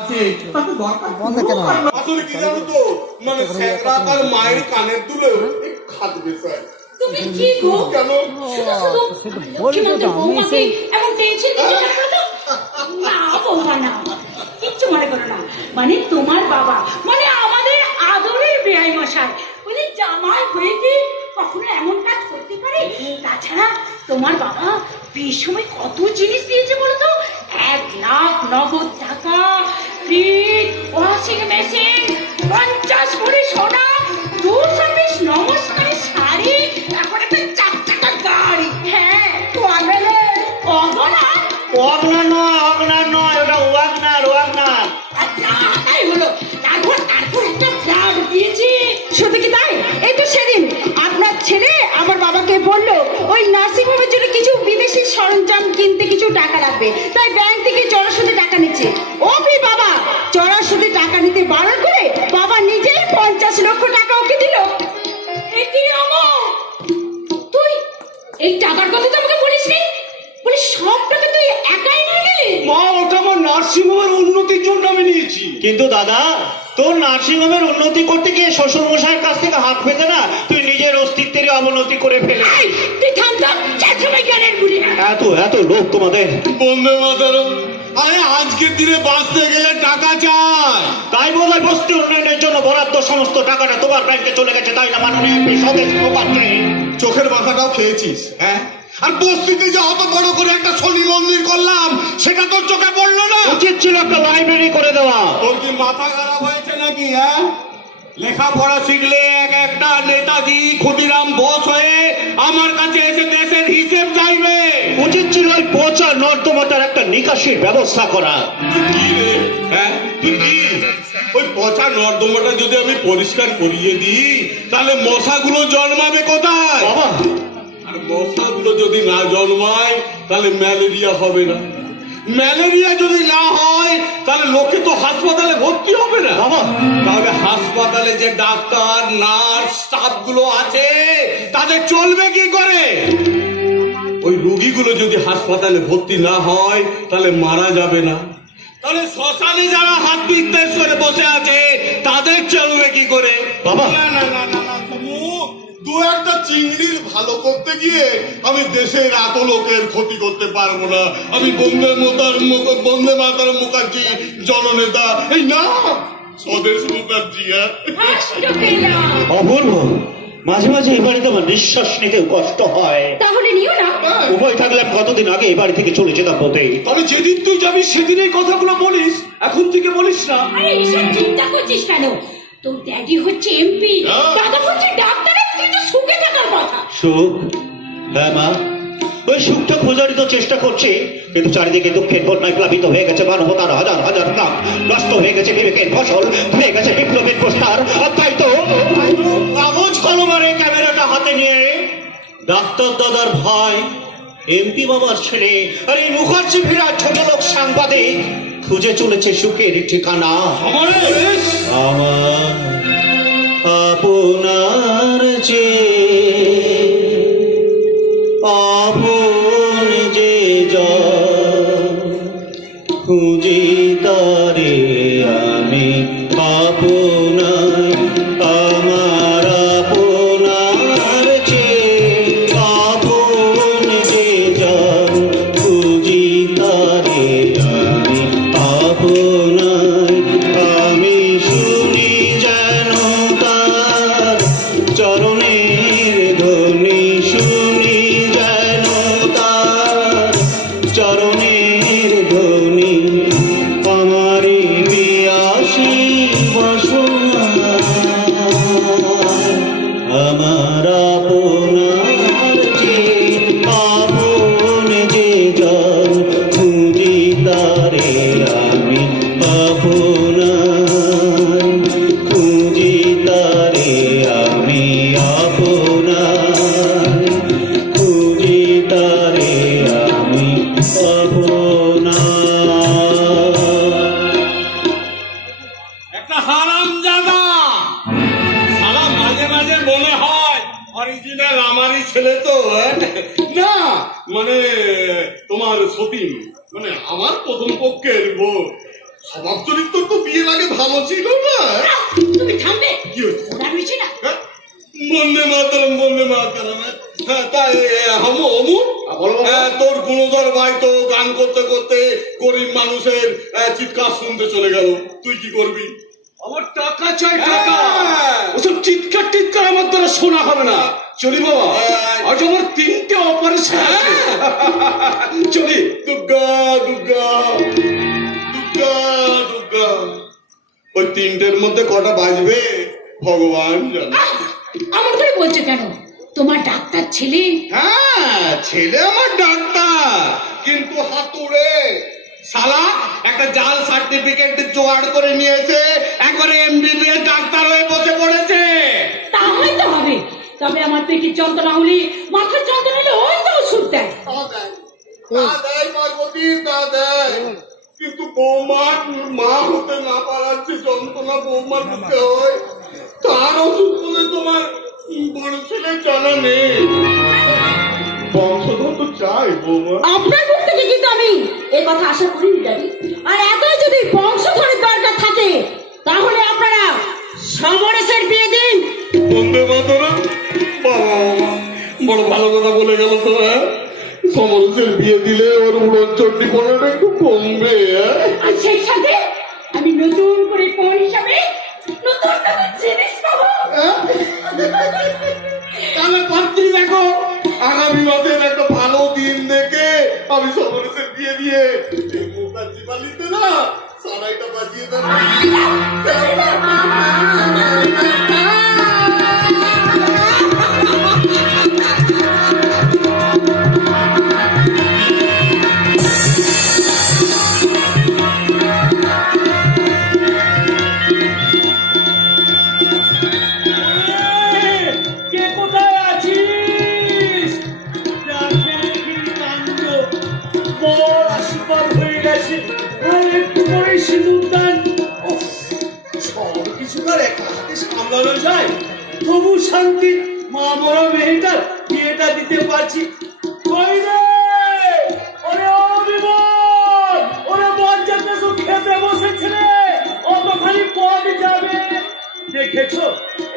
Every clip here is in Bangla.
আসলে কি জানো তো, মানে স্যাকরা তার মায়ের কানের দুলে খাদবে স্যার। তুমি কি গো কেন লক্ষ্মীনন্দের বৌমাকে এমন টেনশন দিচ্ছ তো? না বৌমা না, কিচ্ছু মনে করো না। মানে তোমার বাবা মানে আমাদের আদরের বেয়াই মশাই বলে জামাই হয়ে কি কখনো এমন কাজ করতে পারে? তাছাড়া তোমার বাবা বিয়ের সময় কত জিনিস দিয়েছে বলো তো? 1 লাখ নগদ টাকা, ফ্রিজ, ওয়াশিং মেশিন, 50 ভরি সোনা, 200 পিস নমস্কারের শাড়ি, এখন একটা 4 চাকার গাড়ি। হ্যাঁ তোয়ালে অগনান অগনান নয়, ওটা ওয়াগনার। আচ্ছা তাই হলো। তারপর একটা ফ্ল্যাট দিয়েছি। শুধু কি তাই? এই তো সেদিন আপনার ছেলে আমার বাবাকে বললো ওই নার্সিং হোমের জন্য কিছু বিদেশি সরঞ্জাম কিনতে কিছু টাকা লাগবে, তাই ব্যাংক থেকে চড়া সুদে টাকা নিচ্ছে। ওকে বাবা চড়া সুদে টাকা নিতে বারণ করে বাবা নিজেই 50 লক্ষ টাকা ওকে দিল। তুই এই টাকার কথা তো আমাকে বলিস নি, বলি সব টাকা তুই একাই নিয়ে গেলি? মা, ওটা আমার নার্সিং হোমের উন্নতির জন্য আমি নিয়েছি। কিন্তু দাদা, তোর নার্সিং হোমের উন্নতি করতে গিয়ে শ্বশুর মশাইয়ের কাছ থেকে হাত পেতে না তুই নিজের অস্তিত্বের অবনতি করে ফেলে। তুই থাম তো, চাচুমাই জ্ঞানের বুড়ি না। এত লোক তোমাদের। বন্দে মাতরম। আরে আজকের দিনে বাঁচতে গেলে টাকা চাই। তাই বোধহয় বস্তি উন্নয়নের জন্য বরাদ্দ সমস্ত টাকাটা তোমার ব্যাংকে চলে গেছে, তাই না মাননীয় এমপি স্বদেশ প্রকাশে? চোখের মাথাটাও খেয়েছিস, হ্যাঁ? আর বস্তিতে যে অত বড় করে একটা শনি মন্দির করলাম সেটা তোর চোখে পড়লো না? উচিত ছিল একটা লাইব্রেরি করে দেওয়া। তোর কি মাথা খারাপ হয়েছে নাকি? হ্যাঁ, লেখাপড়া শিখলে একটা নেতাজি ক্ষুদিরাম বোস হয়ে আমার কাছে এসে দেশের হিসেব চাইবে। উচিত ছিল ওই পচা নর্দমাটার একটা নিকাশির ব্যবস্থা করা। কি রে? হ্যাঁ তুই কি ওই পচা নর্দমাটা যদি আমি পরিষ্কার করিয়ে দিই তাহলে মশাগুলো জন্মাবে কোথায়? বাবা, আর মশাগুলো যদি না জন্মায় তাহলে ম্যালেরিয়া হবে না। ম্যালেরিয়া যদি না হয় তাহলে লোকে তো হাসপাতালে ভর্তি হবে না। তাহলে হাসপাতালে যে ডাক্তার নার্স স্টাফ গুলো আছে তাদের চলবে কি করে? ওই রোগীগুলো যদি হাসপাতালে ভর্তি না হয় তাহলে মারা যাবে না। তাহলে শ্মশানে যারা হাত বিদ্বেষ করে বসে আছে তাদের চলবে কি করে? বাবা, না না না না না, দু একটা চিংড়ির ভালো করতে গিয়ে আমি দেশের এত লোকের ক্ষতি করতে পারবো না। আমি বন্দে মাতার মুখার্জি জননেতা, এই না স্বদেশ মুখার্জি। অপূর্ব, মাঝে মাঝে এই বাড়িতে আমার নিঃশ্বাস নিতেও কষ্ট হয়। তাহলে নিও না। উভয় থাকলে আমি কতদিন আগে এই বাড়ি থেকে চলে যেতাম বলতে। তবে যেদিন তুই যাবি সেদিন এই কথাগুলো বলিস, এখন থেকে বলিস না। আরে এইসব চিন্তা করছিস কেন? তোর ড্যাডি হচ্ছে এমপি, দাদা হচ্ছে ডাক্তার, তুই তো সুখে থাকার কথা। সুখ? হ্যাঁ মা, ওই সুখটা খোঁজারই তো চেষ্টা করছি, কিন্তু চারিদিকে দুঃখের বন্যায় প্লাবিত হয়ে গেছে মানবতার হাজার হাজার প্রাণ, নষ্ট হয়ে গেছে বিবেকের ফসল, হয়ে গেছে বিপ্লবের পোস্টার। আর তাই তো কাগজ কলমারে ক্যামেরাটা হাতে নিয়ে ডাক্তার দাদার ভাই, এমপি বাবার ছেলে আর এই মুখার্জি ফেরা ছোট লোক সাংবাদিক খুঁজে চলেছে সুখের ঠিকানা। আমার আপনার যে আপন যে খুঁজি তারে আমি আপনার, আমার আপনার যে আপন যে খুঁজি তারে আমি আপনার। আমি শুনি যেন তার চরণের ধ্বনি, শুনি যেন তার চরণের ধ্বনি, আমারি পিয়াসী বাসনা। আমার আপনার যে আপন যে জন খুঁজি তারে আমি আপনার, খুঁজি তারে আমি আপনার, খুঁজি তারে আমি আপনার। একটা হারামজাদা সালা মাঝে মাঝে মনে হয় অরিজিনাল আমারই ছেলে তো, না মানে তোমার সতীন, মানে আমার প্রথম পক্ষের বউ। স্বভাব চরিত্র তো বিয়ের আগে ভালো ছিল না। তুমি থামবে? কি হয়েছে? ওরা রয়েছে না। বন্দে মাতরম, বন্দে মাতরম। হ্যাঁ, তাই হামু অমু, তোর গুণধর ভাই তো গান করতে করতে গরিব মানুষের চিৎকার শুনতে চলে গেল, তুই কি করবি? আমার টাকা চাই, টাকা। ওসব চিৎকার টিৎকার আমার দ্বারা শোনা হবে না। চলি বাবা, আজ আমার 3টে অপারেশন। চলি। দুর্গা দুর্গা দুর্গা দুর্গা। ওই 3টের মধ্যে কটা বাজবে ভগবান জানে। আমার করে বলছো কেন? তোমার ডাক্তার ছেলে। হ্যাঁ, ছেলে আমার ডাক্তার, কিন্তু হাতুড়ে শালা একটা জাল সার্টিফিকেট জোগাড় করে নিয়েছে, একবারে এমবিবিএস ডাক্তার হয়ে বসে পড়েছে। তা হয়তো হবে, তবে আমার পেটের যন্ত্রণা হলে, মাথার যন্ত্রণা হলে ওই তো ওষুধ দেয়। পার্বতী তা দেয়, কিন্তু বৌমার মা হতে না পারার যে যন্ত্রণা বৌমার দিতে হয়, তার ওষুধ বলে তোমার বড় ছেলে জানা নেই। বংশধর তো চাই বৌমা। আপনার মুখ থেকে কিন্তু আমি এই কথা আশা করিনি জানি। আর এত যদি বংশধরের দরকার থাকে, তাহলে আপনারা সমরেশের বিয়ে দিন। বন্দে মাতরম। বাবা, বড় ভালো কথা বলে গেল তো। সমরেশের বিয়ে দিলে ওর উড়ন চণ্ডী পড়াটা একটু কমবে। আর সেই সাথে আমি নতুন করে কোন হিসাবে নতুন নতুন জিনিস পাবো। তাহলে পাত্রী দেখো, আগামী মাসের একটা ভালো দিন দেখে আমি সমরেশের বিয়ে দিয়ে মুখার্জি বালিতে না সারাইটা বাজিয়ে দেবো। কে কোথায় আছিস? বল, আশীর্বাদ হয়ে গেছে। আর একটু করে সিঁদুর দান। উফ, সব কিছু তার একা হাতে সামলানো যায়? তবু শান্তি, মা বড় মেয়েটার বিয়েটা দিতে পারছি। কই রে? ওরে অবিমল, ওরে বরযাত্রী সব খেতে বসেছে রে, অতখানি পথ যাবে। দেখেছো,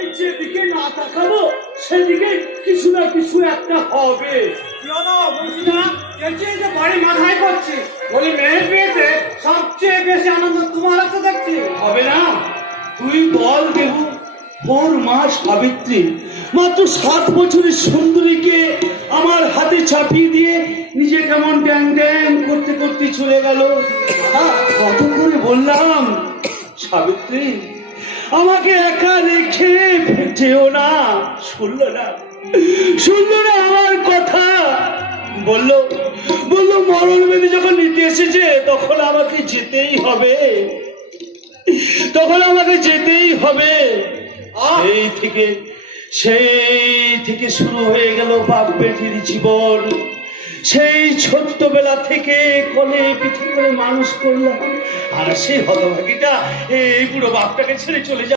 এই যেদিকে না তাকাবো সেদিকে কিছু না কিছু একটা হবে। বলছি না, বাড়ি মাথায় করছি বলি, মেয়ের বিয়েতে সবচেয়ে বেশি আনন্দ তোমার তো দেখছি। হবে না? তুই বল দেবু, ওর মা সাবিত্রী মাত্র 7 বছরের সুন্দরীকে আমার হাতে চাপিয়ে দিয়ে নিজে কেমন ড্যাং ড্যাং করতে করতে চলে গেল। কত করে বললাম, সাবিত্রী আমাকে একা রেখে যেও না, শুনলো না, শুনলো না আমার কথা। বললো বললো মরণ বেদি যখন নিতে এসেছে তখন আমাকে যেতেই হবে, তখন আমাকে যেতেই হবে। সেই থেকে শুরু হয়ে গেল বাপ বেটির জীবন। সেই ছোট্টবেলা থেকে কোলে পিঠে করে মানুষ করলাম, আর সেই হতভাগীটা এই বুড়ো বাপটাকে ছেড়ে চলে যায়।